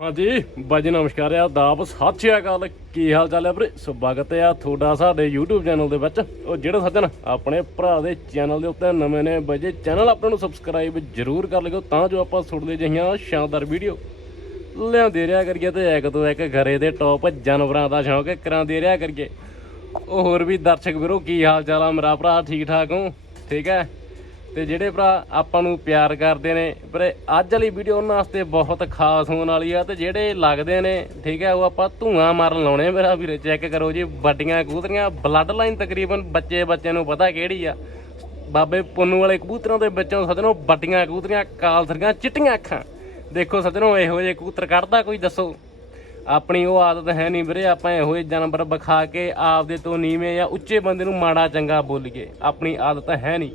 ਹਾਂਜੀ, ਬਾਜੀ ਨਮਸਕਾਰ ਆ ਦਾਬ ਸਤਿ ਸ਼੍ਰੀ ਅਕਾਲ। ਕੀ ਹਾਲ ਚਾਲ ਹੈ ਵੀਰੇ? ਸਵਾਗਤ ਹੈ ਤੁਹਾਡਾ ਸਾਡੇ YouTube ਚੈਨਲ ਦੇ ਵਿੱਚ। ਉਹ ਜਿਹੜੇ ਸੱਜਣ ਆਪਣੇ ਭਰਾ ਦੇ ਚੈਨਲ ਦੇ ਉੱਤੇ ਨਵੇਂ ਨੇ, ਬਾਜੀ ਚੈਨਲ ਆਪਾਂ ਨੂੰ ਸਬਸਕ੍ਰਾਈਬ ਜਰੂਰ ਕਰ ਲਿਓ, ਤਾਂ ਜੋ ਆਪਾਂ ਸੁਣਦੇ ਜਿਹੀਆਂ ਸ਼ਾਨਦਾਰ ਵੀਡੀਓ ਲਿਆਉਂਦੇ ਰਿਹਾ ਕਰੀਏ ਤੇ ਇੱਕ ਤੋਂ ਇੱਕ ਘਰੇ ਦੇ ਟੌਪ ਜਾਨਵਰਾਂ ਦਾ ਸ਼ੌਂਕ ਕਰਾਉਂਦੇ ਰਿਹਾ ਕਰੀਏ। ਉਹ ਹੋਰ ਵੀ ਦਰਸ਼ਕ ਵੀਰੋ, ਕੀ ਹਾਲ ਚਾਲ ਆ? ਮੇਰਾ ਭਰਾ ਠੀਕ ਠਾਕ ਹੋ? ਠੀਕ ਹੈ? ਤੇ ਜਿਹੜੇ ਭਰਾ ਆਪਾਂ ਨੂੰ ਪਿਆਰ ਕਰਦੇ ਨੇ ਪਰ ਅੱਜ ਵਾਲੀ ਵੀਡੀਓ ਉਹਨਾਂ ਵਾਸਤੇ ਬਹੁਤ ਖਾਸ ਹੋਣ ਵਾਲੀ ਆ ਤੇ ਜਿਹੜੇ ਲੱਗਦੇ ਨੇ, ਠੀਕ ਹੈ, ਉਹ ਆਪਾਂ ਧੂਆਂ ਮਾਰਨ ਲਾਉਣੇ ਮੇਰਾ ਵੀਰੇ ਚੈੱਕ ਕਰੋ ਜੀ, ਵੱਡੀਆਂ ਕਬੂਤਰੀਆਂ ਬਲੱਡ ਲਾਈਨ ਤਕਰੀਬਨ ਬੱਚੇ ਬੱਚੇ ਨੂੰ ਪਤਾ ਕਿਹੜੀ ਆ। ਬਾਬੇ ਪੁੰਨੂ ਵਾਲੇ ਕਬੂਤਰਾਂ ਦੇ ਵਿੱਚੋਂ ਸੱਜਣੋ ਵੱਡੀਆਂ ਕਬੂਤਰੀਆਂ ਕਾਲਸਰੀਆਂ ਚਿੱਟੀਆਂ ਅੱਖਾਂ। ਦੇਖੋ ਸੱਜਣੋ, ਇਹੋ ਜਿਹੇ ਕਬੂਤਰ ਕੱਢਦਾ ਕੋਈ, ਦੱਸੋ। ਆਪਣੀ ਉਹ ਆਦਤ ਹੈ ਨਹੀਂ ਵੀਰੇ, ਆਪਾਂ ਇਹੋ ਜਿਹੇ ਜਾਨਵਰ ਵਿਖਾ ਕੇ ਆਪਦੇ ਤੋਂ ਨੀਵੇਂ ਜਾਂ ਉੱਚੇ ਬੰਦੇ ਨੂੰ ਮਾੜਾ ਚੰਗਾ ਬੋਲੀਏ, ਆਪਣੀ ਆਦਤ ਹੈ ਨਹੀਂ।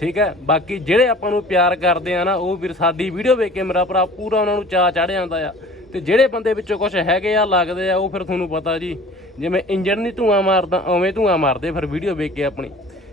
ਠੀਕ ਹੈ? ਬਾਕੀ ਜਿਹੜੇ ਆਪਾਂ ਨੂੰ ਪਿਆਰ ਕਰਦੇ ਆ ਨਾ, ਉਹ ਵੀਰ ਸਾਡੀ ਵੀਡੀਓ ਵੇਖ ਕੇ ਮੇਰਾ ਭਰਾ ਪੂਰਾ ਉਹਨਾਂ ਨੂੰ ਚਾਅ ਚੜ ਜਾਂਦਾ ਆ। ਤੇ ਜਿਹੜੇ ਬੰਦੇ ਵਿੱਚੋਂ ਕੁਝ ਹੈਗੇ ਆ, ਲੱਗਦੇ ਆ, ਉਹ ਫਿਰ ਤੁਹਾਨੂੰ ਪਤਾ ਜੀ। ਜਿਵੇਂ ਇੰਜਣ ਨਹੀਂ ਧੂਆਂ ਮਾਰਦਾ, ਉਵੇਂ ਧੂਆਂ ਮਾਰਦੇ ਫਿਰ ਵੀਡੀਓ ਵੇਖ ਕੇ ਆਪਣੀ।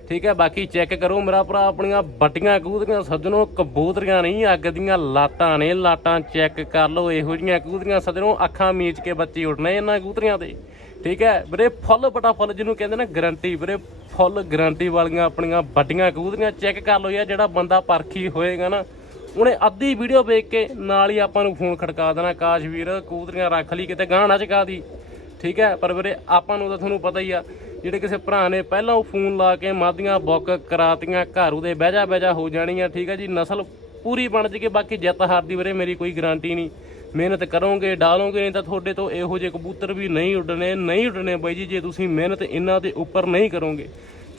ਠੀਕ ਹੈ? ਬਾਕੀ ਚੈੱਕ ਕਰੋ ਮੇਰਾ ਭਰਾ, ਆਪਣੀਆਂ ਵੱਡੀਆਂ ਕਬੂਤਰੀਆਂ ਸੱਜਣੋ ਕਬੂਤਰੀਆਂ ਨਹੀਂ, ਅੱਗ ਦੀਆਂ ਲਾਟਾਂ ਨੇ। ਲਾਟਾਂ ਚੈੱਕ ਕਰ ਲਓ, ਇਹੋ ਜੀਆਂ ਕਬੂਤਰੀਆਂ ਸੱਜਣੋ ਅੱਖਾਂ ਮੀਚ ਕੇ ਬੱਚੇ ਉੱਡਣੇ ਇਹਨਾਂ ਕਬੂਤਰੀਆਂ 'ਤੇ। ਠੀਕ ਹੈ? ਵੀਰੇ, ਫੁੱਲ ਬਟਾ ਫੁੱਲ ਜਿਹਨੂੰ ਕਹਿੰਦੇ ਨਾ ਗਰੰਟੀ ਵੀਰੇ, ਫੁੱਲ ਗਰੰਟੀ ਵਾਲੀਆਂ ਆਪਣੀਆਂ ਵੱਡੀਆਂ ਕਬੂਤਰੀਆਂ ਚੈੱਕ ਕਰ ਲਓ ਯਾਰ, ਜਿਹੜਾ ਬੰਦਾ ਪਰਖੀ ਹੋਏਗਾ ਨਾ। ਉਹਨੇ ਅੱਧੀ ਵੀਡੀਓ ਵੇਖ ਕੇ ਨਾਲ ਹੀ ਆਪਾਂ ਨੂੰ ਫੋਨ ਖੜਕਾ ਦੇਣਾ ਕਾਸ਼ ਵੀਰ ਕਬੂਤਰੀਆਂ ਰੱਖ ਲਈ, ਕਿਤੇ ਗਾਂ ਨਾ ਚਕਾ ਦੀ। ਠੀਕ ਹੈ? ਪਰ ਵੀਰੇ, ਆਪਾਂ ਨੂੰ ਤਾਂ ਤੁਹਾਨੂੰ ਪਤਾ ਹੀ ਆ, ਜਿਹੜੇ ਕਿਸੇ ਭਰਾ ਨੇ ਪਹਿਲਾਂ ਉਹ ਫੋਨ ਲਾ ਕੇ ਮਾਦੀਆਂ ਬੁੱਕ ਕਰਾਤੀਆਂ, ਘਰ ਉਹਦੇ ਬਹਿਜਾ ਬਹਿਜਾ ਹੋ ਜਾਣੀਆਂ। ਠੀਕ ਹੈ ਜੀ? ਨਸਲ ਪੂਰੀ ਬਣ ਜੇਗੀ, ਬਾਕੀ ਜਿੱਤ ਹਾਰ ਦੀ ਵੀਰੇ ਮੇਰੀ ਕੋਈ ਗਾਰੰਟੀ ਨਹੀਂ। ਮਿਹਨਤ ਕਰੋਗੇ, ਡਾਲੋਗੇ ਨਹੀਂ ਤਾਂ ਤੁਹਾਡੇ ਤੋਂ ਇਹੋ ਜਿਹੇ ਕਬੂਤਰ ਵੀ ਨਹੀਂ ਉੱਡਣੇ ਨਹੀਂ ਉੱਡਣੇ ਬਾਈ ਜੀ, ਜੇ ਤੁਸੀਂ ਮਿਹਨਤ ਇਹਨਾਂ ਦੇ ਉੱਪਰ ਨਹੀਂ ਕਰੋਗੇ।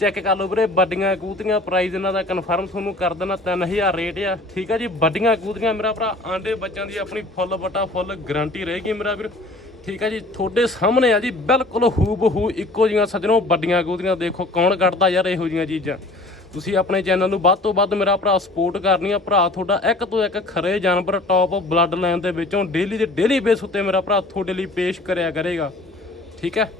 ਚੈੱਕ ਕਰ ਲਓ ਵੀਰੇ, ਵੱਡੀਆਂ ਕੂਤੀਆਂ ਪ੍ਰਾਈਸ ਇਹਨਾਂ ਦਾ ਕਨਫਰਮ ਤੁਹਾਨੂੰ ਕਰ ਦੇਣਾ 3000 ਰੇਟ ਆ। ਠੀਕ ਆ ਜੀ, ਵੱਡੀਆਂ ਕੂਤੀਆਂ ਮੇਰਾ ਭਰਾ, ਆਂਡੇ ਬੱਚਿਆਂ ਦੀ ਆਪਣੀ ਫੁੱਲ ਬਟਾ ਫੁੱਲ ਗਾਰੰਟੀ ਰਹੇਗੀ ਮੇਰਾ ਵੀਰ। ਠੀਕ ਆ ਜੀ, ਤੁਹਾਡੇ ਸਾਹਮਣੇ ਆ ਜੀ, ਬਿਲਕੁਲ ਹੂ ਬਹੂ ਇੱਕੋ ਜੀਆਂ ਸੱਜਣੋ ਵੱਡੀਆਂ ਕੂਤੀਆਂ, ਦੇਖੋ ਕੌਣ ਕੱਢਦਾ ਯਾਰ ਇਹੋ ਜੀਆਂ ਚੀਜ਼ਾਂ। ਤੁਸੀਂ ਆਪਣੇ ਚੈਨਲ ਨੂੰ ਵੱਧ ਤੋਂ ਵੱਧ ਮੇਰਾ ਭਰਾ ਸਪੋਰਟ ਕਰਨੀ ਆ। ਭਰਾ ਤੁਹਾਡਾ ਇੱਕ ਤੋਂ ਇੱਕ ਖਰੇ ਜਾਨਵਰ ਟੌਪ ਬਲੱਡ ਲਾਈਨ ਦੇ ਵਿੱਚੋਂ ਡੇਲੀ ਦੇ ਡੇਲੀ ਬੇਸ ਉੱਤੇ ਮੇਰਾ ਭਰਾ ਤੁਹਾਡੇ ਲਈ ਪੇਸ਼ ਕਰਿਆ ਕਰੇਗਾ। ਠੀਕ ਹੈ?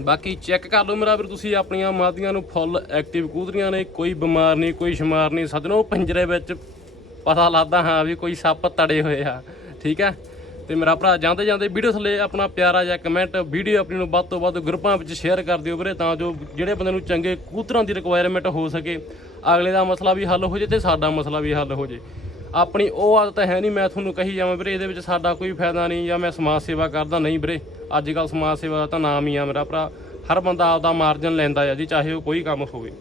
ਬਾਕੀ ਚੈੱਕ ਕਰ ਲਓ ਮੇਰਾ ਵੀਰ, ਤੁਸੀਂ ਆਪਣੀਆਂ ਮਾਦੀਆਂ ਨੂੰ ਫੁੱਲ ਐਕਟਿਵ ਕੂਦਰੀਆਂ ਨੇ, ਕੋਈ ਬਿਮਾਰ ਨਹੀਂ, ਕੋਈ ਸ਼ਮਾਰ ਨਹੀਂ। ਸੱਜਣੋ, ਪਿੰਜਰੇ ਵਿੱਚ ਪਤਾ ਲੱਗਦਾ ਹਾਂ ਵੀ ਕੋਈ ਸੱਪ ਤੜੇ ਹੋਏ ਆ। ਠੀਕ ਹੈ? ਤੇ ਮੇਰਾ ਭਰਾ ਜਾਂਦੇ ਜਾਂਦੇ ਵੀਡੀਓ ਥੱਲੇ ਆਪਣਾ ਪਿਆਰਾ ਜਿਹਾ ਕਮੈਂਟ ਵੀਡੀਓ ਆਪਣੀ ਨੂੰ ਵੱਧ ਤੋਂ ਵੱਧ ਗਰੁੱਪਾਂ ਵਿੱਚ ਸ਼ੇਅਰ ਕਰ ਦਿਓ ਵੀਰੇ, ਤਾਂ ਜੋ ਜਿਹੜੇ ਬੰਦੇ ਨੂੰ ਚੰਗੇ ਕਬੂਤਰਾਂ ਦੀ ਰਿਕੁਆਇਰਮੈਂਟ ਹੋ ਸਕੇ। ਅਗਲੇ ਦਾ ਮਸਲਾ ਵੀ ਹੱਲ ਹੋ ਜੇ ਤੇ ਸਾਡਾ ਮਸਲਾ ਵੀ ਹੱਲ ਹੋ ਜੇ। ਆਪਣੀ ਉਹ ਆਦਤ ਹੈ ਨਹੀਂ, ਮੈਂ ਤੁਹਾਨੂੰ ਕਹੀ ਜਾਵਾਂ ਵੀਰੇ, ਇਹਦੇ ਵਿੱਚ ਸਾਡਾ ਕੋਈ ਫਾਇਦਾ ਨਹੀਂ ਜਾਂ ਮੈਂ ਸਮਾਜ ਸੇਵਾ ਕਰਦਾ ਨਹੀਂ ਵੀਰੇ। ਅੱਜ ਕੱਲ ਸਮਾਜ ਸੇਵਾ ਦਾ ਤਾਂ ਨਾਮ ਹੀ ਆ ਮੇਰਾ ਭਰਾ। ਹਰ ਬੰਦਾ ਆਪਦਾ ਮਾਰਜਨ ਲੈਂਦਾ ਆ ਜੀ, ਚਾਹੇ ਉਹ ਕੋਈ ਕੰਮ ਹੋਵੇ।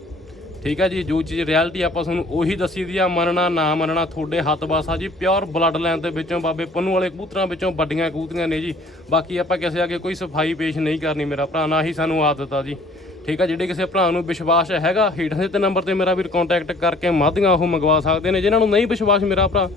ਠੀਕ ਹੈ ਜੀ, ਜੋ ਚੀਜ਼ ਰਿਐਲਿਟੀ ਆਪਾਂ ਤੁਹਾਨੂੰ ਉਹੀ ਦੱਸੀ ਦੀ ਆ, ਮੰਨਣਾ, ਨਾ ਮੰਨਣਾ, ਤੁਹਾਡੇ ਹੱਥ ਵਾਸਾ ਜੀ ਪਿਓਰ ਬਲੱਡ ਲਾਈਨ ਦੇ ਵਿੱਚੋਂ ਬਾਬੇ ਪੰਨੂ ਵਾਲੇ ਕਬੂਤਰਾਂ ਵਿੱਚੋਂ ਵੱਡੀਆਂ ਕਬੂਤਰੀਆਂ ਨੇ ਜੀ। ਬਾਕੀ ਆਪਾਂ ਕਿਸੇ ਅੱਗੇ ਕੋਈ ਸਫ਼ਾਈ ਪੇਸ਼ ਨਹੀਂ ਕਰਨੀ ਮੇਰਾ ਭਰਾ, ਨਾ ਹੀ ਸਾਨੂੰ ਆਦਤ ਆ ਜੀ। ਠੀਕ ਆ ਜਿਹੜੇ ਕਿਸੇ ਭਰਾ ਨੂੰ ਵਿਸ਼ਵਾਸ ਹੈਗਾ ਹੀਟਾਂ ਦੇ ਤੇ ਨੰਬਰ ਤੇ ਮੇਰਾ ਵੀਰ ਕੰਟੈਕਟ ਕਰਕੇ ਮਾਧੀਆਂ ਉਹ ਮੰਗਵਾ ਸਕਦੇ ਨੇ। ਜਿਨ੍ਹਾਂ ਨੂੰ ਨਹੀਂ ਵਿਸ਼ਵਾਸ ਮੇਰਾ ਭਰਾ,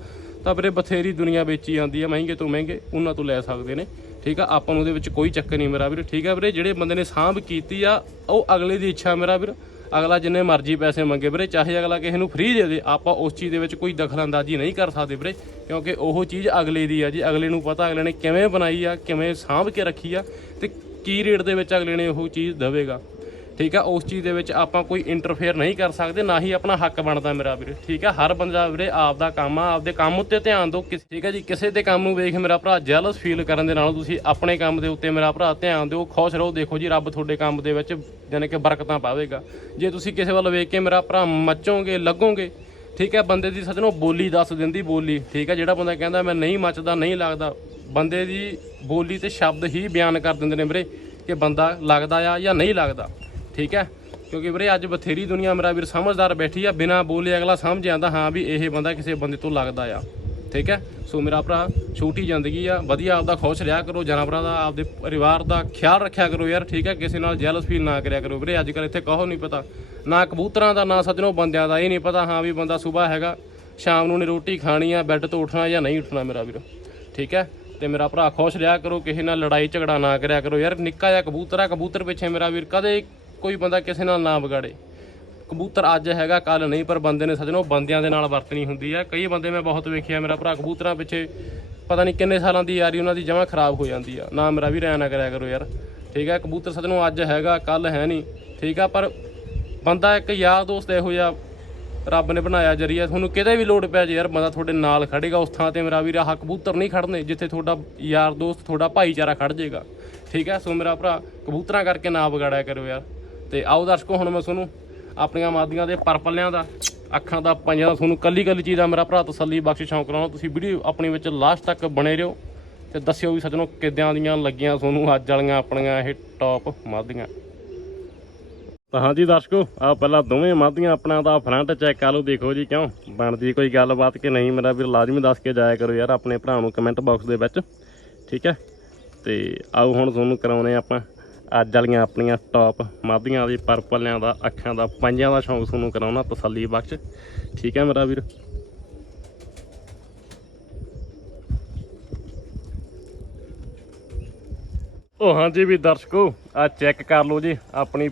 ਤਾਂ ਵੀਰੇ ਬਥੇਰੀ ਦੁਨੀਆ ਵੇਚੀ ਜਾਂਦੀ ਆ, ਮਹਿੰਗੇ ਤੋਂ ਮਹਿੰਗੇ, ਉਹਨਾਂ ਤੋਂ ਲੈ ਸਕਦੇ ਨੇ। ਠੀਕ ਆ ਆਪਾਂ ਨੂੰ ਉਹਦੇ ਵਿੱਚ ਕੋਈ ਚੱਕਰ ਨਹੀਂ ਮੇਰਾ ਵੀਰ। ਠੀਕ ਆ ਵੀਰੇ, ਜਿਹੜੇ ਬੰਦੇ ਨੇ ਸਾਂਭ ਕੀਤੀ ਆ, ਉਹ ਅਗਲੇ ਦੀ ਇੱਛਾ ਮੇਰਾ ਵੀਰ। ਅਗਲਾ ਜਿੰਨੇ ਮਰਜ਼ੀ ਪੈਸੇ ਮੰਗੇ ਵੀਰੇ, ਚਾਹੇ ਅਗਲਾ ਕਿਸੇ ਨੂੰ ਫ੍ਰੀ ਦੇ ਦੇ, ਆਪਾਂ ਉਸ ਚੀਜ਼ ਦੇ ਵਿੱਚ ਕੋਈ ਦਖਲਅੰਦਾਜ਼ੀ ਨਹੀਂ ਕਰ ਸਕਦੇ ਵੀਰੇ, ਕਿਉਂਕਿ ਉਹ ਚੀਜ਼ ਅਗਲੇ ਦੀ ਆ ਜੀ, ਅਗਲੇ ਨੂੰ ਪਤਾ ਅਗਲੇ ਨੇ ਕਿਵੇਂ ਬਣਾਈ ਆ, ਕਿਵੇਂ ਸਾਂਭ ਕੇ ਰੱਖੀ ਆ ਤੇ ਕੀ ਰੇਟ ਦੇ ਵਿੱਚ ਅਗਲੇ ਨੇ ਉਹ ਚੀਜ਼ ਦੇਵੇਗਾ। ਠੀਕ ਆ, ਉਸ ਚੀਜ਼ ਦੇ ਵਿੱਚ ਆਪਾਂ ਕੋਈ ਇੰਟਰਫੇਅਰ ਨਹੀਂ ਕਰ ਸਕਦੇ, ਨਾ ਹੀ ਆਪਣਾ ਹੱਕ ਬਣਦਾ ਮੇਰਾ ਵੀਰੇ, ਠੀਕ ਆ? ਹਰ ਬੰਦਾ ਵੀਰੇ ਆਪ ਦਾ ਕੰਮ ਆ, ਆਪਦੇ ਕੰਮ ਉੱਤੇ ਧਿਆਨ ਦਿਓ, ਕਿਸ- ਠੀਕ ਆ ਜੀ? ਕਿਸੇ ਦੇ ਕੰਮ ਨੂੰ ਵੇਖ ਮੇਰਾ ਭਰਾ ਜੈਲਸ ਫੀਲ ਕਰਨ ਦੇ ਨਾਲੋਂ ਤੁਸੀਂ ਆਪਣੇ ਕੰਮ ਦੇ ਉੱਤੇ ਮੇਰਾ ਭਰਾ ਧਿਆਨ ਦਿਓ, ਖੁਸ਼ ਰਹੋ, ਦੇਖੋ ਜੀ ਰੱਬ ਤੁਹਾਡੇ ਕੰਮ ਦੇ ਵਿੱਚ ਯਾਨੀ ਕਿ ਬਰਕਤਾਂ ਪਾਵੇਗਾ। ਜੇ ਤੁਸੀਂ ਕਿਸੇ ਵੱਲ ਵੇਖ ਕੇ ਮੇਰਾ ਭਰਾ ਮੱਚੋਗੇ, ਲੱਗੋਗੇ, ਠੀਕ ਹੈ ਬੰਦੇ ਦੀ ਸੱਜਣੋ ਬੋਲੀ ਦੱਸ ਦਿੰਦੀ ਬੋਲੀ, ਠੀਕ ਹੈ ਜਿਹੜਾ ਬੰਦਾ ਕਹਿੰਦਾ ਮੈਂ ਨਹੀਂ ਮੱਚਦਾ, ਨਹੀਂ ਲੱਗਦਾ, ਬੰਦੇ ਦੀ ਬੋਲੀ ਤੇ ਸ਼ਬਦ ਹੀ ਬਿਆਨ ਕਰ ਦਿੰਦੇ ਨੇ ਵੀਰੇ ਕਿ ਬੰਦਾ ਲੱਗਦਾ ਆ ਜਾਂ ਨਹੀਂ ਲੱਗਦਾ। ਠੀਕ ਹੈ? ਕਿਉਂਕਿ ਵੀਰੇ ਅੱਜ ਬਥੇਰੀ ਦੁਨੀਆ ਮੇਰਾ ਵੀਰ ਸਮਝਦਾਰ ਬੈਠੀ ਆ, ਬਿਨਾ ਬੋਲੇ ਅਗਲਾ ਸਮਝ ਜਾਂਦਾ, ਹਾਂ ਵੀ ਇਹ ਬੰਦਾ ਕਿਸੇ ਬੰਦੇ ਤੋਂ ਲੱਗਦਾ ਆ। ਠੀਕ ਹੈ? ਸੋ ਮੇਰਾ ਭਰਾ, ਛੋਟੀ ਜ਼ਿੰਦਗੀ ਆ, ਵਧੀਆ ਆਪਦਾ ਖੁਸ਼ ਰਿਹਾ ਕਰੋ, ਜਾਨਵਰਾਂ ਦਾ, ਆਪਦੇ ਪਰਿਵਾਰ ਦਾ ਖਿਆਲ ਰੱਖਿਆ ਕਰੋ ਯਾਰ, ਠੀਕ ਹੈ? ਕਿਸੇ ਨਾਲ ਜੈਲਸ ਫੀਲ ਨਾ ਕਰਿਆ ਕਰੋ ਵੀਰੇ ਅੱਜ ਕੱਲ ਇੱਥੇ ਕਹੋ ਨਹੀਂ ਪਤਾ। ਨਾ ਕਬੂਤਰਾਂ ਦਾ, ਨਾ ਸੱਜਣੋ ਬੰਦਿਆਂ ਦਾ, ਇਹ ਨਹੀਂ ਪਤਾ, ਹਾਂ ਵੀ ਬੰਦਾ ਸਵੇਰ ਹੈਗਾ, ਸ਼ਾਮ ਨੂੰ ਨੇ ਰੋਟੀ ਖਾਣੀ ਆ, ਬੈੱਡ ਤੋਂ ਉੱਠਣਾ ਜਾਂ ਨਹੀਂ ਉੱਠਣਾ ਮੇਰਾ ਵੀਰ। ਠੀਕ ਹੈ? ਤੇ ਮੇਰਾ ਭਰਾ ਖੁਸ਼ ਰਿਹਾ ਕਰੋ, ਕਿਸੇ ਨਾਲ ਲੜਾਈ ਝਗੜਾ ਨਾ ਕਰਿਆ ਕਰੋ ਯਾਰ, ਨਿੱਕਾ ਜਿਹਾ ਕਬੂਤਰ ਆ, ਕਬੂਤਰ ਪਿੱਛੇ ਮੇਰਾ ਵੀਰ ਕਦੇ ਕੋਈ ਬੰਦਾ ਕਿਸੇ ਨਾਲ ਨਾ ਵਿਗਾੜੇ। ਕਬੂਤਰ ਅੱਜ ਹੈਗਾ ਕੱਲ ਨਹੀਂ, ਪਰ ਬੰਦੇ ਨੇ ਸੱਜਣੋ ਬੰਦਿਆਂ ਦੇ ਨਾਲ ਵਰਤਣੀ ਹੁੰਦੀ ਆ। ਕਈ ਬੰਦੇ ਮੈਂ ਬਹੁਤ ਵੇਖਿਆ, ਮੇਰਾ ਭਰਾ ਕਬੂਤਰਾਂ ਪਿੱਛੇ ਪਤਾ ਨਹੀਂ ਕਿੰਨੇ ਸਾਲਾਂ ਦੀ ਯਾਰੀ ਉਹਨਾਂ ਦੀ ਜਮਾਂ ਖਰਾਬ ਹੋ ਜਾਂਦੀ ਆ। ਨਾ ਮੇਰਾ ਵੀ ਰਹਿ ਨਾ ਕਰਿਆ ਕਰੋ ਯਾਰ। ਠੀਕ ਹੈ ਕਬੂਤਰ ਸੱਜਣੋ ਅੱਜ ਹੈਗਾ ਕੱਲ ਹੈ ਨਹੀਂ। ਠੀਕ ਆ, ਪਰ ਬੰਦਾ ਇੱਕ ਯਾਰ ਦੋਸਤ ਇਹੋ ਜਿਹਾ ਰੱਬ ਨੇ ਬਣਾਇਆ ਜਰੀਆ, ਤੁਹਾਨੂੰ ਕਿਤੇ ਵੀ ਲੋੜ ਪੈ ਜੇ ਯਾਰ, ਬੰਦਾ ਤੁਹਾਡੇ ਨਾਲ ਖੜੇਗਾ, ਉਸ ਥਾਂ ਤੇ ਮੇਰਾ ਵੀਰ ਆਹ ਕਬੂਤਰ ਨਹੀਂ ਖੜਨੇ, ਜਿੱਥੇ ਤੁਹਾਡਾ ਯਾਰ ਦੋਸਤ, ਤੁਹਾਡਾ ਭਾਈਚਾਰਾ ਖੜ ਜਾਏਗਾ ਠੀਕ ਹੈ ਸੋ ਮੇਰਾ ਭਰਾ ਕਬੂਤਰਾਂ ਕਰਕੇ ਨਾ ਵਿਗਾੜਿਆ ਕਰੋ ਯਾਰ। ਤੇ ਆਓ ਦਰਸ਼ਕੋ, ਹੁਣ ਮੈਂ ਤੁਹਾਨੂੰ ਆਪਣੀਆਂ ਮਾਦੀਆਂ ਦੇ ਪਰਪਲਿਆਂ ਦਾ, ਅੱਖਾਂ ਦਾ ਪੰਜਾਂ ਦਾ ਤੁਹਾਨੂੰ ਕੱਲੀ ਕੱਲੀ ਚੀਜ਼ ਦਾ ਮੇਰਾ ਭਰਾ ਤਸੱਲੀ ਬਖਸ਼ ਸ਼ੌਂਕ ਕਰਾਉਣਾ। ਤੁਸੀਂ ਵੀਡੀਓ ਆਪਣੀ ਵਿੱਚ ਲਾਸਟ ਤੱਕ ਬਣੇ ਰਹੋ ਤੇ ਦੱਸਿਓ ਵੀ ਸੱਜਣੋ ਕਿੱਦਾਂ ਦੀਆਂ ਲੱਗੀਆਂ ਤੁਹਾਨੂੰ ਅੱਜ ਵਾਲੀਆਂ ਆਪਣੀਆਂ ਇਹ ਟੌਪ ਮਾਦੀਆਂ। ਤਾਂ ਹਾਂਜੀ ਦਰਸ਼ਕੋ ਆ ਪਹਿਲਾਂ ਦੋਵੇਂ ਮਾਧੀਆਂ ਆਪਣਾ ਤਾਂ ਫਰੰਟ ਚੈੱਕ ਕਰ ਲਓ, ਦੇਖੋ ਜੀ ਕਿਉਂ? ਬਣਦੀ ਕੋਈ ਗੱਲਬਾਤ ਕਿ ਨਹੀਂ? ਮੇਰਾ ਵੀਰ ਲਾਜ਼ਮੀ ਦੱਸ ਕੇ ਜਾਇਆ ਕਰੋ ਯਾਰ, ਆਪਣੇ ਭਰਾ ਨੂੰ ਕਮੈਂਟ ਬਾਕਸ ਦੇ ਵਿੱਚ। ਠੀਕ ਹੈ? ਤੇ ਆਓ ਹੁਣ ਤੁਹਾਨੂੰ ਕਰਾਉਨੇ ਆਪਾਂ। ਅੱਜ ਵਾਲੀਆਂ ਆਪਣੀਆਂ ਟੌਪ ਮਾਧੀਆਂ ਦੀ ਪਰਪਲਿਆਂ ਦਾ, ਅੱਖਾਂ ਦਾ ਪੰਜਾਂ ਦਾ ਸ਼ੌਂਕ ਤੁਹਾਨੂੰ ਕਰਾਉਣਾ ਤਸੱਲੀ ਬਖਸ਼। ਠੀਕ ਹੈ ਮੇਰਾ ਵੀਰ? ਉਹ ਹਾਂਜੀ ਵੀ ਦਰਸ਼ਕੋ, ਆ ਚੈੱਕ ਕਰ ਲਓ ਜੀ, ਆਪਣੀ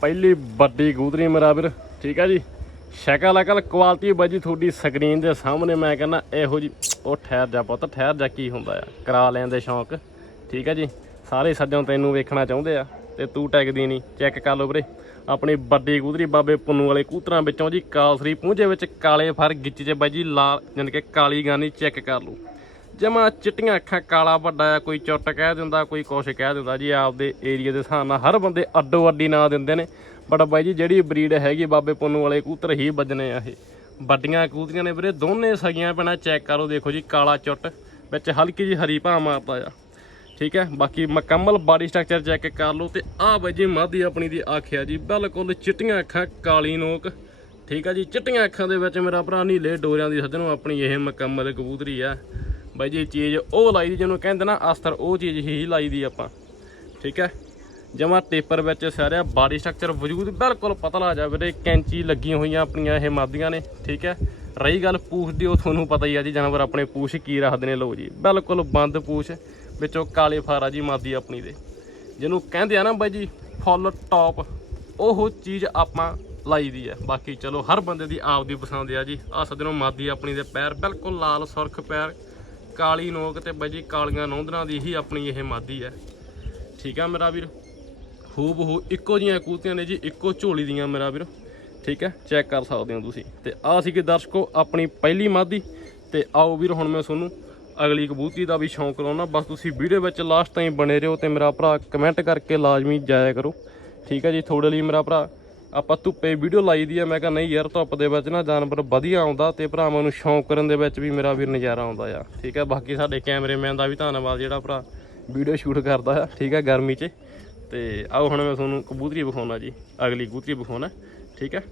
ਪਹਿਲੀ ਵੱਡੀ ਗੂਦਰੀ ਮੇਰਾ ਵੀਰ। ਠੀਕ ਹੈ ਜੀ? ਸ਼ਕਲ ਅਕਲ ਕੁਆਲਿਟੀ ਬਾਜੀ ਤੁਹਾਡੀ ਸਕਰੀਨ ਦੇ ਸਾਹਮਣੇ ਮੈਂ ਕਹਿੰਦਾ ਇਹੋ ਜੀ, ਉਹ ਠਹਿਰ ਜਾ ਪੁੱਤ, ਠਹਿਰ ਜਾ ਕੀ ਹੁੰਦਾ ਆ, ਕਰਾ ਲੈਂਦੇ ਸ਼ੌਂਕ। ਠੀਕ ਹੈ ਜੀ? ਸਾਰੇ ਸੱਜਣ ਤੈਨੂੰ ਵੇਖਣਾ ਚਾਹੁੰਦੇ ਆ ਤੇ ਤੂੰ ਟੈਗਦੀ ਨਹੀਂ, ਚੈੱਕ ਕਰ ਲਓ ਵੀਰੇ। ਆਪਣੀ ਵੱਡੀ ਕੂਦਰੀ ਬਾਬੇ ਪੁੰਨੂ ਵਾਲੇ ਕੂਤਰਾਂ ਵਿੱਚੋਂ ਜੀ ਕਾਲਸਰੀ ਪੂੰਝੇ ਵਿੱਚ ਕਾਲੇ ਫਰ ਗਿੱਚ 'ਚ ਬਾਈ ਜੀ, ਲਾਲ ਜਾਣੀ ਕਿ ਕਾਲੀ ਗਾਨੀ ਚੈੱਕ ਕਰ ਲਓ। ਜਮਾ ਚਿੱਟੀਆਂ ਅੱਖਾਂ ਕਾਲਾ ਵੱਡਾ ਆ, ਕੋਈ ਚੁੱਟ ਕਹਿ ਦਿੰਦਾ, ਕੋਈ ਕੁਛ ਕਹਿ ਦਿੰਦਾ ਜੀ, ਆਪਦੇ ਏਰੀਆ ਦੇ ਹਿਸਾਬ ਨਾਲ ਹਰ ਬੰਦੇ ਅੱਡੋ ਅੱਡੀ ਨਾਂ ਦਿੰਦੇ ਨੇ। ਬਟ ਬਾਈ ਜੀ, ਜਿਹੜੀ ਬਰੀਡ ਹੈਗੀ ਬਾਬੇ ਪੁੰਨੂ ਵਾਲੇ ਕੂਤਰ ਹੀ ਵੱਜਣੇ ਆ ਇਹ। ਵੱਡੀਆਂ ਕੂਤਰੀਆਂ ਨੇ ਵੀਰੇ, ਦੋਨੇ ਸਗੀਆਂ ਪੈਣਾ, ਚੈੱਕ ਕਰੋ ਦੇਖੋ ਜੀ, ਕਾਲਾ ਚੁੱਟ ਵਿੱਚ ਹਲਕੀ ਜੀ ਹਰੀ ਭਾਂ ਮਾਰਦਾ ਆ। ਠੀਕ ਹੈ? ਬਾਕੀ ਮੁਕੰਮਲ ਬਾਡੀ ਸਟਰਕਚਰ ਚੈੱਕ ਕਰ ਲਓ ਤੇ ਆਹ ਬਾਈ ਜੀ ਮਾਦੀ ਆਪਣੀ ਦੀ ਆਖਿਆ ਜੀ। ਬਿਲਕੁਲ ਚਿੱਟੀਆਂ ਅੱਖਾਂ, ਕਾਲੀ ਨੋਕ। ਠੀਕ ਆ ਜੀ, ਚਿੱਟੀਆਂ ਅੱਖਾਂ ਦੇ ਵਿੱਚ ਮੇਰਾ ਭਰਾ ਨੀਲੇ ਡੋਰਿਆਂ ਦੀ ਸੱਜਣੋਂ ਆਪਣੀ ਇਹ ਮੁਕੰਮਲ ਕਬੂਤਰੀ ਆ। ਬਾਈ ਜੀ ਚੀਜ਼ ਉਹ ਲਾਈ ਦੀ ਜਿਹਨੂੰ ਕਹਿੰਦੇ ਨਾ ਅਸਤਰ, ਉਹ ਚੀਜ਼ ਹੀ ਲਾਈ ਦੀ ਆਪਾਂ। ਠੀਕ ਹੈ? ਜਮਾ ਟੇਪਰ ਵਿੱਚ ਸਾਰਿਆ ਬਾਡੀ ਸਟਰਕਚਰ ਵਜੂਦ ਬਿਲਕੁਲ ਪਤਲਾ ਜਾ ਵੀਰੇ, ਕੈਂਚੀ ਲੱਗੀਆਂ ਹੋਈਆਂ ਆਪਣੀਆਂ ਇਹ ਮਾਦੀਆਂ ਨੇ। ਠੀਕ ਹੈ? ਰਹੀ ਗੱਲ ਪੂਛ ਦੀ, ਉਹ ਤੁਹਾਨੂੰ ਪਤਾ ਹੀ ਆ ਜੀ, ਜਾਨਵਰ ਆਪਣੇ ਪੂਛ ਕੀ ਰੱਖਦੇ ਨੇ। ਲੋ ਜੀ, ਬਿਲਕੁਲ ਬੰਦ ਪੂਛ। ਵਿੱਚੋਂ ਕਾਲੇ ਫਾਰਾ ਜੀ ਮਾਦੀ ਆਪਣੀ ਦੇ। ਜਿਹਨੂੰ ਕਹਿੰਦੇ ਆ ਨਾ ਬਾਈ ਜੀ, ਫੁੱਲ ਟੌਪ, ਉਹ ਚੀਜ਼ ਆਪਾਂ ਲਾਈ ਦੀ ਹੈ ਬਾਕੀ ਚਲੋ, ਹਰ ਬੰਦੇ ਦੀ ਆਪਦੀ ਪਸੰਦ ਆ ਜੀ। ਆ ਸੱਜਣੋ ਮਾਦੀ ਆਪਣੀ ਦੇ ਪੈਰ, ਬਿਲਕੁਲ ਲਾਲ ਸੁਰਖ ਪੈਰ। ਕਾਲੀ ਨੋਕ ਤੇ ਬਾਈ ਜੀ, ਕਾਲੀਆਂ ਨੌਂਦਰਾਂ ਦੀ ਹੀ ਆਪਣੀ ਇਹ ਮਾਦੀ ਹੈ ਠੀਕ ਆ ਮੇਰਾ ਵੀਰ? ਹੂਬ ਹੂ ਇੱਕੋ ਜੀਆਂ ਕੂਤੀਆਂ ਨੇ ਜੀ, ਇੱਕੋ ਝੋਲੀ ਦੀਆਂ ਮੇਰਾ ਵੀਰ। ਠੀਕ ਹੈ ਚੈੱਕ ਕਰ ਸਕਦੇ ਹੋ ਤੁਸੀਂ। ਤੇ ਆ ਸੀਗੇ ਦਰਸ਼ਕੋ, ਆਪਣੀ ਪਹਿਲੀ ਮਾਦੀ। ਤੇ ਆਓ ਵੀਰ, ਹੁਣ ਮੈਂ ਤੁਹਾਨੂੰ ਅਗਲੀ ਕਬੂਤਰੀ ਦਾ ਵੀ ਸ਼ੌਂਕ ਲਾਉਣਾ। ਬਸ ਤੁਸੀਂ ਵੀਡੀਓ ਵਿੱਚ ਲਾਸਟ ਟਾਈਮ ਬਣੇ ਰਹੋ ਤੇ ਮੇਰਾ ਭਰਾ ਕਮੈਂਟ ਕਰਕੇ ਲਾਜ਼ਮੀ ਜਾਇਆ ਕਰੋ। ਠੀਕ ਹੈ ਜੀ ਥੋੜੇ ਲਈ ਮੇਰਾ ਭਰਾ, ਆਪਾਂ ਧੁੱਪੇ ਵੀਡੀਓ ਲਾਈ ਦੀ ਆ ਮੈਂ ਕਿਹਾ ਨਹੀਂ ਯਾਰ, ਧੁੱਪ ਦੇ ਵਿੱਚ ਨਾ ਜਾਨਵਰ ਵਧੀਆ ਆਉਂਦਾ ਤੇ ਭਰਾਵਾਂ ਨੂੰ ਸ਼ੌਂਕ ਕਰਨ ਦੇ ਵਿੱਚ ਵੀ ਮੇਰਾ ਵੀਰ ਨਜ਼ਾਰਾ ਆਉਂਦਾ ਆ। ਠੀਕ ਹੈ, ਬਾਕੀ ਸਾਡੇ ਕੈਮਰੇਮੈਨ ਦਾ ਵੀ ਧੰਨਵਾਦ ਜਿਹੜਾ ਭਰਾ ਵੀਡੀਓ ਸ਼ੂਟ ਕਰਦਾ ਆ। ਠੀਕ ਹੈ, ਗਰਮੀ 'ਚ। ਤੇ ਆਓ ਹੁਣ ਮੈਂ ਤੁਹਾਨੂੰ ਕਬੂਤਰੀ ਵਿਖਾਉਣਾ ਜੀ, ਅਗਲੀ ਕਬੂਤਰੀ ਵਿਖਾਉਣਾ। ਠੀਕ ਹੈ।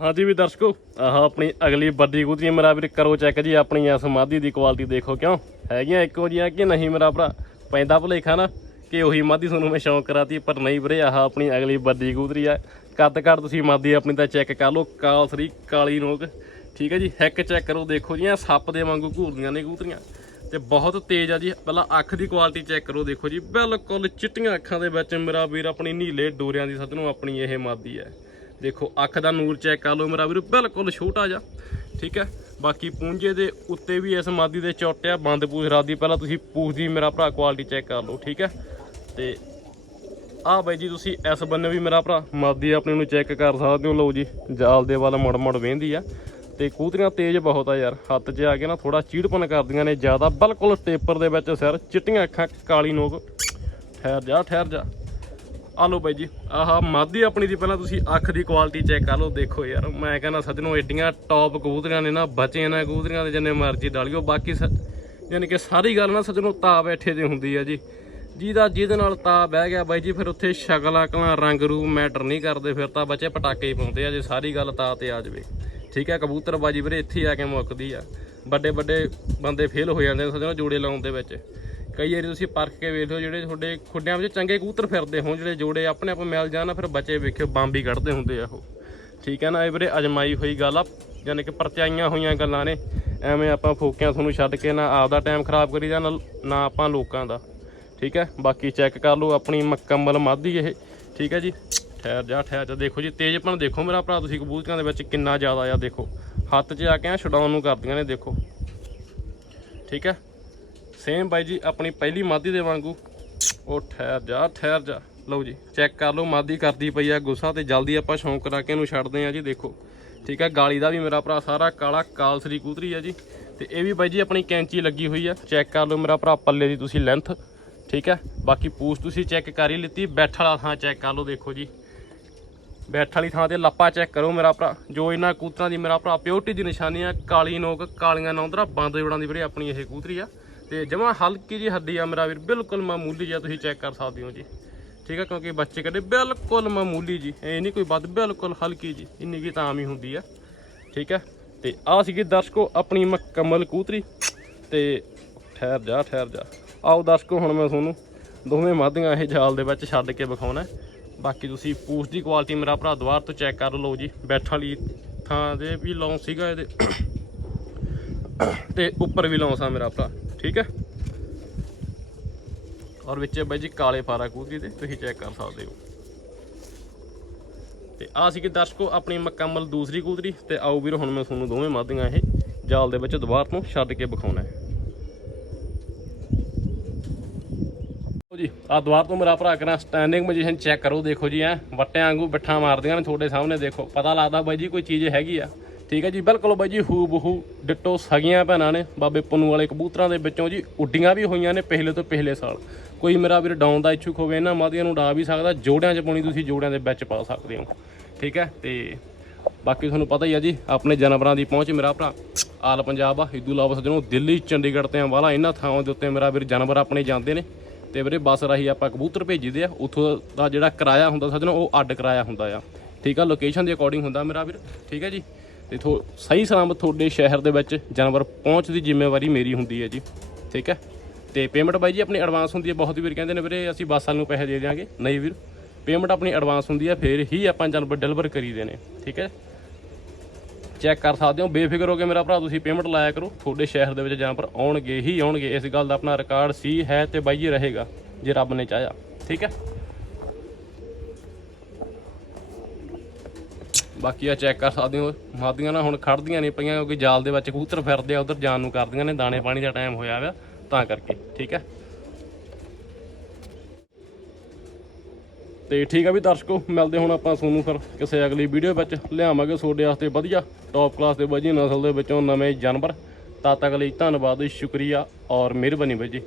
ਹਾਂਜੀ ਵੀ ਦਰਸ਼ਕੋ, ਆਹ ਆਪਣੀ ਅਗਲੀ ਵੱਡੀ ਕਬੂਤਰੀ ਮੇਰਾ ਵੀਰ ਕਰੋ ਚੈੱਕ ਜੀ, ਆਪਣੀ ਇਸ ਮਾਦੀ ਦੀ ਕੁਆਲਿਟੀ ਦੇਖੋ ਕਿਉਂ? ਹੈਗੀਆਂ ਇੱਕੋ ਜੀਆਂ ਕਿ ਨਹੀਂ ਮੇਰਾ ਭਰਾ? ਪੈਂਦਾ ਭੁਲੇਖਾ ਨਾ ਕਿ ਉਹੀ ਮਾਦੀ ਤੁਹਾਨੂੰ ਮੈਂ ਸ਼ੌਂਕ ਕਰਾਤੀ, ਪਰ ਨਹੀਂ ਵੀਰੇ, ਆਹ ਆਪਣੀ ਅਗਲੀ ਵੱਡੀ ਕਬੂਤਰੀ ਆ। ਕੱਦ ਕੱਦ ਤੁਸੀਂ ਮਾਦੀ ਆਪਣੀ ਤਾਂ ਚੈੱਕ ਕਰ ਲਓ ਕਾਲਸਰੀ ਕਾਲੀ ਨੋਕ। ਠੀਕ ਹੈ ਜੀ ਹੈਕ ਚੈੱਕ ਕਰੋ, ਦੇਖੋ ਜੀ ਇਹ ਸੱਪ ਦੇ ਵਾਂਗੂ ਘੂਰਦੀਆਂ ਨੇ ਕਬੂਤਰੀਆਂ। ਤੇ ਬਹੁਤ ਤੇਜ਼ ਆ ਜੀ, ਪਹਿਲਾਂ ਅੱਖ ਦੀ ਕੁਆਲਿਟੀ ਚੈੱਕ ਕਰੋ, ਦੇਖੋ ਜੀ, ਬਿਲਕੁਲ ਚਿੱਟੀਆਂ ਅੱਖਾਂ ਦੇ ਵਿੱਚ ਮੇਰਾ ਵੀਰ ਆਪਣੀ ਨੀਲੇ ਡੋਰਿਆਂ ਦੀ ਸੱਜਣੋਂ ਆਪਣੀ ਇਹ ਮਾਦੀ ਹੈ। ਦੇਖੋ, ਅੱਖ ਦਾ ਨੂਰ ਚੈੱਕ ਕਰ ਲਓ ਮੇਰਾ ਵੀਰ, ਬਿਲਕੁਲ ਛੋਟਾ ਜਿਹਾ, ਠੀਕ ਹੈ? ਬਾਕੀ ਪੂੰਝੇ ਦੇ ਉੱਤੇ ਵੀ ਇਸ ਮਾਦੀ ਦੇ ਚੋਟਿਆ ਬੰਦ ਪੂਛ ਰਾਦੀ, ਪਹਿਲਾਂ ਤੁਸੀਂ ਪੂਛ ਦੀ ਮੇਰਾ ਭਰਾ ਕੁਆਲਿਟੀ ਚੈੱਕ ਕਰ ਲਓ, ਠੀਕ ਹੈ? ਤੇ ਆਹ ਬਾਈ ਜੀ, ਤੁਸੀਂ ਇਸ ਬੰਨੇ ਵੀ ਮੇਰਾ ਭਰਾ, ਮਾਦੀ ਆਪਣੇ ਨੂੰ ਚੈੱਕ ਕਰ ਸਕਦੇ ਹੋ, ਲਓ ਜੀ, ਜਾਲ ਦੇ ਵੱਲ ਮੁੜ ਮੁੜ ਵੇਂਦੀ ਆ। ਤੇ ਕੂਤਰੀਆਂ ਤੇਜ਼ ਬਹੁਤ ਆ ਯਾਰ, ਹੱਥ 'ਚ ਆ ਕੇ ਨਾ ਥੋੜਾ ਚੀੜਪਨ ਕਰਦੀਆਂ ਨੇ ਜ਼ਿਆਦਾ, ਬਿਲਕੁਲ ਟੇਪਰ ਦੇ ਵਿੱਚ ਸਿਰ, ਚਿੱਟੀਆਂ ਅੱਖਾਂ, ਕਾਲੀ ਨੋਕ, ਠਹਿਰ ਜਾ ਠਹਿਰ ਜਾ। ਆ ਲਓ ਬਾਈ ਜੀ, ਆਹ ਮਾਦੀ ਆਪਣੀ ਦੀ ਪਹਿਲਾਂ ਤੁਸੀਂ ਅੱਖ ਦੀ ਕੁਆਲਿਟੀ ਚੈੱਕ ਕਰ ਲਓ, ਦੇਖੋ ਯਾਰ, ਮੈਂ ਕਹਿੰਦਾ ਸੱਜਣੋ ਐਡੀਆਂ ਟੌਪ ਕਬੂਤਰੀਆਂ ਨੇ ਨਾ, ਬਚੇ ਨਾ ਕਬੂਤਰੀਆਂ ਦੇ ਜਿੰਨੇ ਮਰਜ਼ੀ ਡਾਲਿਓ, ਬਾਕੀ ਸ- ਯਾਨੀ ਕਿ ਸਾਰੀ ਗੱਲ ਨਾ ਸੱਜਣੋ ਤਾ ਬੈਠੇ ਤੇ ਹੁੰਦੀ ਆ ਜੀ। ਜਿਹਦਾ ਜਿਹਦੇ ਨਾਲ ਤਾ ਬਹਿ ਗਿਆ ਬਾਈ ਜੀ, ਫਿਰ ਉੱਥੇ ਸ਼ਕਲਾਂ ਕਲਾਂ ਰੰਗ ਰੂਪ ਮੈਟਰ ਨਹੀਂ ਕਰਦੇ, ਫਿਰ ਤਾਂ ਬੱਚੇ ਪਟਾਕੇ ਹੀ ਪਾਉਂਦੇ ਆ ਜੇ ਸਾਰੀ ਗੱਲ ਤਾ ਤੇ ਆ ਜਾਵੇ। ਠੀਕ ਹੈ ਕਬੂਤਰ ਬਾਜ਼ੀ ਵੀਰੇ ਇੱਥੇ ਹੀ ਆ ਕੇ ਮੁੱਕਦੀ ਆ। ਵੱਡੇ ਵੱਡੇ ਬੰਦੇ ਫੇਲ ਹੋ ਜਾਂਦੇ ਨੇ ਸੱਜਣੋ ਜੋੜੇ ਲਾਉਣ ਦੇ ਵਿੱਚ। ਕਈ ਵਾਰੀ ਤੁਸੀਂ ਪਰਖ ਕੇ ਵੇਖ ਲਓ ਜਿਹੜੇ ਤੁਹਾਡੇ ਖੁੱਡਿਆਂ ਵਿੱਚ ਚੰਗੇ ਕਬੂਤਰ ਫਿਰਦੇ ਹੋਣ, ਜਿਹੜੇ ਜੋੜੇ ਆਪਣੇ ਆਪ ਮਿਲ ਜਾਣ ਨਾ ਫਿਰ ਬੱਚੇ ਵੇਖਿਓ ਬੰਬੀ ਕੱਢਦੇ ਹੁੰਦੇ ਆ ਉਹ। ਠੀਕ ਹੈ ਨਾ ਇਹ ਵੀਰੇ, ਅਜਮਾਈ ਹੋਈ ਗੱਲ ਆ, ਯਾਨੀ ਕਿ ਪਰਚਾਈਆਂ ਹੋਈਆਂ ਗੱਲਾਂ ਨੇ। ਐਵੇਂ ਆਪਾਂ ਫੋਕਿਆਂ ਤੁਹਾਨੂੰ ਛੱਡ ਕੇ ਨਾ ਆਪਦਾ ਟਾਈਮ ਖਰਾਬ ਕਰੀ ਜਾਂ ਨਾ ਆਪਾਂ ਲੋਕਾਂ ਦਾ। ਠੀਕ ਹੈ, ਬਾਕੀ ਚੈੱਕ ਕਰ ਲਓ ਆਪਣੀ ਮੁਕੰਮਲ ਮਾਦੀ ਇਹ। ਠੀਕ ਹੈ ਜੀ, ਠਹਿਰ ਜਾ ਠਹਿਰ ਜਾ। ਦੇਖੋ ਜੀ, ਤੇਜ਼ਪਣ ਦੇਖੋ ਮੇਰਾ ਭਰਾ, ਤੁਸੀਂ ਕਬੂਤਰਾਂ ਦੇ ਵਿੱਚ ਕਿੰਨਾ ਜ਼ਿਆਦਾ ਆ, ਦੇਖੋ। ਹੱਥ 'ਚ ਆ ਕੇ ਆ ਛਡਾਉਣ ਨੂੰ ਕਰਦੀਆਂ ਨੇ, ਦੇਖੋ। ਠੀਕ ਹੈ ਸੇਮ ਬਾਈ ਜੀ, ਆਪਣੀ ਪਹਿਲੀ ਮਾਦੀ ਦੇ ਵਾਂਗੂ। ਉਹ ਠਹਿਰ ਜਾ ਠਹਿਰ ਜਾ। ਲਓ ਜੀ, ਚੈੱਕ ਕਰ ਲਓ, ਮਾਦੀ ਕਰਦੀ ਪਈ ਆ ਗੁੱਸਾ ਤੇ ਜਲਦੀ ਆਪਾਂ ਸ਼ੌਂਕ ਕਰਾ ਕੇ ਇਹਨੂੰ ਛੱਡਦੇ ਆ ਜੀ, ਦੇਖੋ। ਠੀਕ ਹੈ ਗਾਲੀ ਦਾ ਵੀ ਮੇਰਾ ਭਰਾ ਸਾਰਾ ਕਾਲਾ ਕਾਲਸਰੀ ਕੂਤਰੀ ਆ ਜੀ। ਤੇ ਇਹ ਵੀ ਬਾਈ ਜੀ, ਆਪਣੀ ਕੈਂਚੀ ਲੱਗੀ ਹੋਈ ਆ। ਚੈੱਕ ਕਰ ਲਓ ਮੇਰਾ ਭਰਾ ਪੱਲੇ ਦੀ ਤੁਸੀਂ ਲੈਂਥ ਠੀਕ ਹੈ ਬਾਕੀ ਪੂਛ ਤੁਸੀਂ ਚੈੱਕ ਕਰ ਹੀ ਲਿੱਤੀ। ਬੈਠ ਵਾਲਾ ਥਾਂ ਚੈੱਕ ਕਰ ਲਓ, ਦੇਖੋ ਜੀ। ਬੈਠ ਵਾਲੀ ਥਾਂ ਤੇ ਲੱਪਾ ਚੈੱਕ ਕਰੋ ਮੇਰਾ ਭਰਾ। ਜੋ ਇਹਨਾਂ ਕੂਤਰਾਂ ਦੀ ਮੇਰਾ ਭਰਾ ਪਿਓਰਟੀ ਦੀ ਨਿਸ਼ਾਨੀ ਆ ਕਾਲੀ ਨੋਕ, ਕਾਲੀਆਂ ਨੌਂਦਰਾ ਬੰਦ ਜੋੜਾਂ ਦੀ ਵੀਰੇ ਆਪਣੀ ਇਹ ਕੂਤਰੀ ਆ। ਤੇ ਜਮਾ ਹਲਕੀ ਜੀ ਹੱਡੀ ਆ ਮੇਰਾ ਵੀਰ, ਬਿਲਕੁਲ ਮਾਮੂਲੀ ਜਿਹਾ ਤੁਸੀਂ ਚੈੱਕ ਕਰ ਸਕਦੇ ਹੋ ਜੀ। ਠੀਕ ਹੈ ਕਿਉਂਕਿ ਬੱਚੇ ਕਹਿੰਦੇ ਬਿਲਕੁਲ ਮਾਮੂਲੀ ਜੀ, ਇਹ ਨਹੀਂ ਕੋਈ ਵੱਧ, ਬਿਲਕੁਲ ਹਲਕੀ ਜੀ, ਇੰਨੀ ਕੀ ਤਾਂ ਆਮ ਹੀ ਹੁੰਦੀ ਆ। ਠੀਕ ਹੈ ਤੇ ਆ ਸੀਗੀ ਦਰਸ਼ਕੋ ਆਪਣੀ ਮੁਕੰਮਲ ਕੂਤਰੀ, ਤੇ ਠਹਿਰ ਜਾ ਠਹਿਰ ਜਾ। ਆਓ ਦਰਸ਼ਕੋ, ਹੁਣ ਮੈਂ ਤੁਹਾਨੂੰ ਦੋਵੇਂ ਮਾਦੀਆਂ ਇਹ ਜਾਲ ਦੇ ਵਿੱਚ ਛੱਡ ਕੇ ਵਿਖਾਉਣਾ। ਬਾਕੀ ਤੁਸੀਂ ਪੂਛ ਦੀ ਕੁਆਲਿਟੀ ਮੇਰਾ ਭਰਾ ਦੁਆਰ ਤੋਂ ਚੈੱਕ ਕਰ ਲਓ ਜੀ, ਬੈਠਣ ਵਾਲੀ ਥਾਂ ਦੇ ਵੀ ਲੌਂ ਸੀਗਾ ਇਹਦੇ। ਤੇ ਉੱਪਰ ਵੀ ਲੌਂਸ ਆ ਮੇਰਾ ਭਰਾ। ਠੀਕ ਹੈ? ਔਰ ਵਿੱਚ ਬਾਈ ਜੀ ਕਾਲੇ ਫਾਰਾ ਕੂਦੀ 'ਤੇ ਤੁਸੀਂ ਚੈੱਕ ਕਰ ਸਕਦੇ ਹੋ। ਤੇ ਆ ਸੀ ਕਿ ਦਰਸ਼ਕੋ ਆਪਣੀ ਮੁਕੰਮਲ ਦੂਸਰੀ ਕੂਦਰੀ, ਤੇ ਆਓ ਵੀਰ, ਹੁਣ ਮੈਂ ਤੁਹਾਨੂੰ ਦੋਵੇਂ ਮਾਦੀਆਂ ਇਹ ਜਾਲ ਦੇ ਵਿੱਚ ਦੁਬਾਰ ਤੋਂ ਛੱਡ ਕੇ ਵਿਖਾਉਣਾ ਹੈ। ਜੀ ਆ ਦੁਆਰ ਤੋਂ ਮੇਰਾ ਭਰਾ ਕਰਾਂ ਸਟੈਂਡਿੰਗ ਪੋਜੀਸ਼ਨ ਚੈੱਕ ਕਰੋ, ਦੇਖੋ ਜੀ ਐ ਵੱਟਿਆਂ ਵਾਂਗੂ ਬਿੱਠਾਂ ਮਾਰਦੀਆਂ ਨੇ, ਤੁਹਾਡੇ ਸਾਹਮਣੇ ਦੇਖੋ। ਪਤਾ ਲੱਗਦਾ ਬਾਈ ਜੀ ਕੋਈ ਚੀਜ਼ ਹੈਗੀ ਆ। ਠੀਕ ਹੈ ਜੀ, ਬਿਲਕੁਲ ਬਾਈ ਜੀ ਹੂ ਬਹੂ ਡਿੱਟੋ ਸਗੀਆਂ ਭੈਣਾਂ ਨੇ, ਬਾਬੇ ਪੰਨੂ ਵਾਲੇ ਕਬੂਤਰਾਂ ਦੇ ਵਿੱਚੋਂ ਜੀ, ਉੱਡੀਆਂ ਵੀ ਹੋਈਆਂ ਨੇ ਪਹਿਲੇ ਤੋਂ ਪਿਛਲੇ ਸਾਲ। ਕੋਈ ਮੇਰਾ ਵੀਰ ਡਾਊਨ ਦਾ ਇੱਛੁਕ ਹੋਵੇ, ਇਹਨਾਂ ਮਾਦੀਆਂ ਨੂੰ ਡਾ ਵੀ ਸਕਦਾ, ਜੋੜਿਆਂ 'ਚ ਪਾਉਣੀ ਤੁਸੀਂ ਜੋੜਿਆਂ ਦੇ ਵਿੱਚ ਪਾ ਸਕਦੇ ਹੋ। ਠੀਕ ਹੈ, ਤੇ ਬਾਕੀ ਤੁਹਾਨੂੰ ਪਤਾ ਹੀ ਆ ਜੀ, ਆਪਣੇ ਜਾਨਵਰਾਂ ਦੀ ਪਹੁੰਚ ਮੇਰਾ ਭਰਾ, ਆਲ ਪੰਜਾਬ ਆ, ਹਿੱਦੂ ਲਾਭ ਸੱਜਣੋ, ਦਿੱਲੀ, ਚੰਡੀਗੜ੍ਹ ਤੇ ਵਾਲਾ ਇਹਨਾਂ ਥਾਵਾਂ ਦੇ ਉੱਤੇ ਮੇਰਾ ਵੀਰ ਜਾਨਵਰ ਆਪਣੇ ਜਾਂਦੇ ਨੇ। ਤੇ ਵੀਰੇ, ਬੱਸ ਰਾਹੀਂ ਆਪਾਂ ਕਬੂਤਰ ਭੇਜੀਦੇ ਆ, ਉੱਥੋਂ ਦਾ ਜਿਹੜਾ ਕਿਰਾਇਆ ਹੁੰਦਾ ਸੱਜਣੋ, ਉਹ ਅੱਡ ਕਿਰਾਇਆ ਹੁੰਦਾ ਆ। ਠੀਕ ਆ ਲੋਕੇਸ਼ਨ ਦੇ ਅਕੋਰਡਿੰਗ ਹੁੰਦਾ ਮੇਰਾ ਵੀਰ। ਠੀਕ ਹੈ ਜੀ ਤੇ ਥੋ ਸਹੀ ਸਲਾਮਤ ਤੁਹਾਡੇ ਸ਼ਹਿਰ ਦੇ ਵਿੱਚ ਜਾਨਵਰ ਪਹੁੰਚ ਦੀ ਜ਼ਿੰਮੇਵਾਰੀ ਮੇਰੀ ਹੁੰਦੀ ਹੈ ਜੀ। ਠੀਕ ਹੈ? ਤੇ ਪੇਮੈਂਟ ਬਾਈ ਜੀ, ਆਪਣੀ ਐਡਵਾਂਸ ਹੁੰਦੀ ਹੈ। ਬਹੁਤ ਵੀਰ ਕਹਿੰਦੇ ਨੇ ਵੀਰੇ, ਅਸੀਂ ਬੱਸ ਵਾਲ ਨੂੰ ਪੈਸੇ ਦੇ ਦਿਆਂਗੇ। ਨਹੀਂ ਵੀਰ ਪੇਮੈਂਟ ਆਪਣੀ ਐਡਵਾਂਸ ਹੁੰਦੀ ਹੈ, ਫਿਰ ਹੀ ਆਪਾਂ ਜਾਨਵਰ ਡਿਲੀਵਰ ਕਰੀਦੇ ਨੇ ਠੀਕ ਹੈ? ਚੈੱਕ ਕਰ ਸਕਦੇ ਹੋ। ਬੇਫਿਕਰ ਹੋ ਕੇ ਮੇਰਾ ਭਰਾ, ਤੁਸੀਂ ਪੇਮੈਂਟ ਲਾਇਆ ਕਰੋ। ਤੁਹਾਡੇ ਸ਼ਹਿਰ ਦੇ ਵਿੱਚ ਜਾਨਵਰ ਆਉਣਗੇ ਹੀ ਆਉਣਗੇ। ਇਸ ਗੱਲ ਦਾ ਆਪਣਾ ਰਿਕਾਰਡ ਸੀ, ਹੈ ਤੇ ਬਾਈ ਜੀ ਰਹੇਗਾ, ਜੇ ਰੱਬ ਨੇ ਚਾਹਿਆ। ਠੀਕ ਹੈ? ਬਾਕੀ ਆ ਚੈੱਕ ਕਰ ਸਕਦੇ ਹੋ। ਮਾਦੀਆਂ ਨਾ ਹੁਣ ਖੜਦੀਆਂ ਨਹੀਂ ਪਈਆਂ ਕਿਉਂਕਿ ਜਾਲ ਦੇ ਵਿੱਚ ਕਬੂਤਰ ਫਿਰਦੇ ਆ, ਉਧਰ ਜਾਣ ਨੂੰ ਕਰਦੀਆਂ ਨੇ। ਦਾਣੇ ਪਾਣੀ ਦਾ ਟਾਈਮ ਹੋਇਆ ਵਾ, ਤਾਂ ਕਰਕੇ, ਠੀਕ ਹੈ? ਤੇ ਠੀਕ ਆ ਵੀ ਦਰਸ਼ਕੋ, ਮਿਲਦੇ ਹੁਣ ਆਪਾਂ ਤੁਹਾਨੂੰ ਫਿਰ ਕਿਸੇ ਅਗਲੀ ਵੀਡੀਓ ਵਿੱਚ। ਲਿਆਵਾਂਗੇ ਤੁਹਾਡੇ ਵਾਸਤੇ ਵਧੀਆ ਟੌਪ ਕਲਾਸ ਦੇ ਵਧੀਆ ਨਸਲ ਦੇ ਵਿੱਚੋਂ ਨਵੇਂ ਜਾਨਵਰ। ਤਦ ਤੱਕ ਲਈ ਧੰਨਵਾਦ, ਸ਼ੁਕਰੀਆ ਔਰ ਮਿਹਰਬਾਨੀ ਬਾਈ ਜੀ